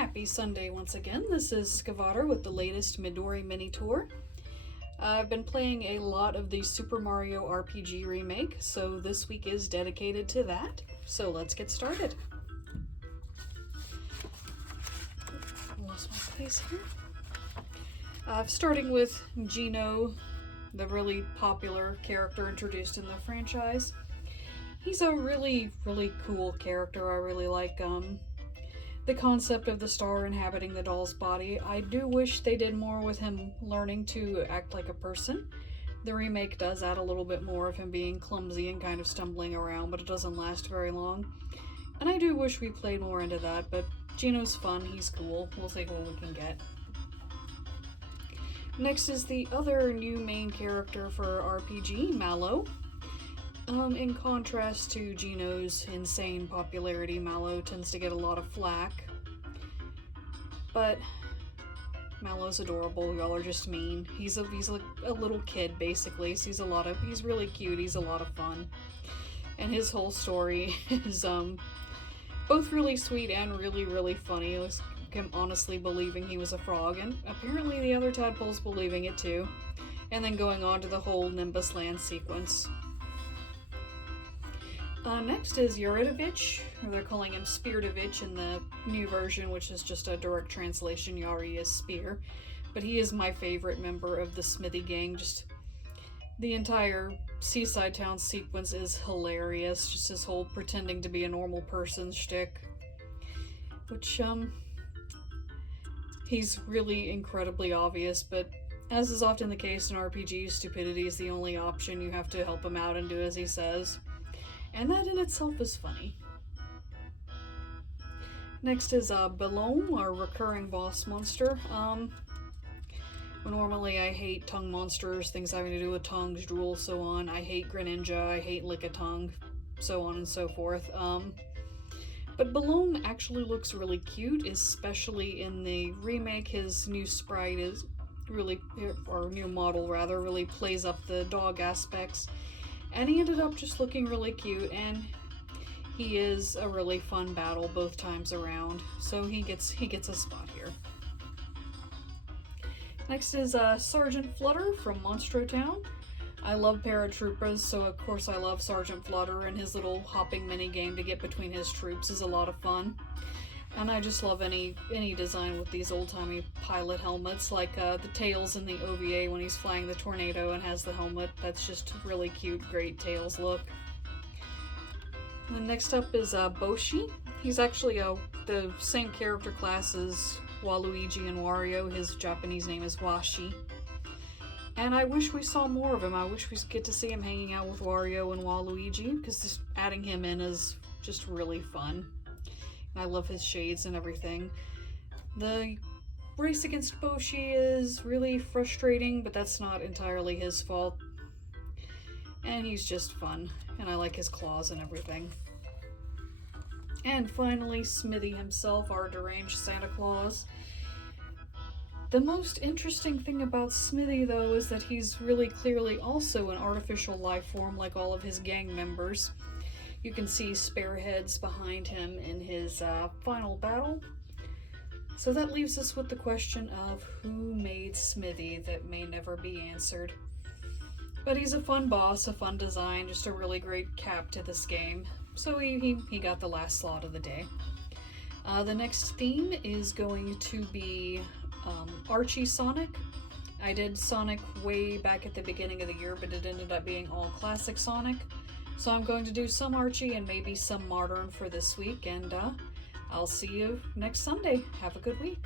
Happy Sunday once again. This is Skavater with the latest Midori Minitours. I've been playing a lot of the Super Mario RPG remake, so this week is dedicated to that. So let's get started. Lost my place here. Starting with Geno, the really popular character introduced in the franchise. He's a really cool character. I really like the concept of the star inhabiting the doll's body. I do wish they did more with him learning to act like a person. The remake does add a little bit more of him being clumsy and kind of stumbling around, but it doesn't last very long. And I do wish we played more into that, but Geno's fun, he's cool. We'll take what we can get. Next is the other new main character for RPG, Mallow. In contrast to Geno's insane popularity, Mallow tends to get a lot of flack. But Mallow's adorable, y'all are just mean. He's like a little kid basically, so he's really cute, he's a lot of fun. And his whole story is both really sweet and really funny. It was him honestly believing he was a frog, and apparently the other tadpoles believing it too. And then going on to the whole Nimbus Land sequence. Next is Yuridovich, or they're calling him Speardovich in the new version, which is just a direct translation. Yari is Spear, but he is my favorite member of the Smithy gang. Just the entire Seaside Town sequence is hilarious, just his whole pretending to be a normal person shtick, which, he's really incredibly obvious, but as is often the case in RPGs, stupidity is the only option. You have to help him out and do as he says. And that in itself is funny. Next is Belome, our recurring boss monster. Normally I hate tongue monsters, things having to do with tongues, drool, so on. I hate Greninja, I hate Lick-a-Tongue, so on and so forth. But Belome actually looks really cute, especially in the remake. His new sprite is really, or new model rather, really plays up the dog aspects. And he ended up just looking really cute, and he is a really fun battle both times around, so he gets a spot here. Next is Sergeant Flutter from Monstro Town. I love paratroopers, so of course I love Sergeant Flutter, and his little hopping mini game to get between his troops is a lot of fun. And I just love any design with these old-timey pilot helmets, like the Tails in the OVA when he's flying the tornado and has the helmet. That's just really cute, great Tails look. And then next up is Boshi. He's actually the same character class as Waluigi and Wario. His Japanese name is Washi. And I wish we saw more of him. I wish we get to see him hanging out with Wario and Waluigi, because just adding him in is just really fun. I love his shades and everything. The race against Boshi is really frustrating, but that's not entirely his fault. And he's just fun, and I like his claws and everything. And finally, Smithy himself, our deranged Santa Claus. The most interesting thing about Smithy, though, is that he's really clearly also an artificial life form like all of his gang members. You can see Spareheads behind him in his final battle. So that leaves us with the question of who made Smithy that may never be answered. But he's a fun boss, a fun design, just a really great cap to this game. So he got the last slot of the day. The next theme is going to be Archie Sonic. I did Sonic way back at the beginning of the year, but it ended up being all classic Sonic. So I'm going to do some Archie and maybe some Modern for this week, and I'll see you next Sunday. Have a good week.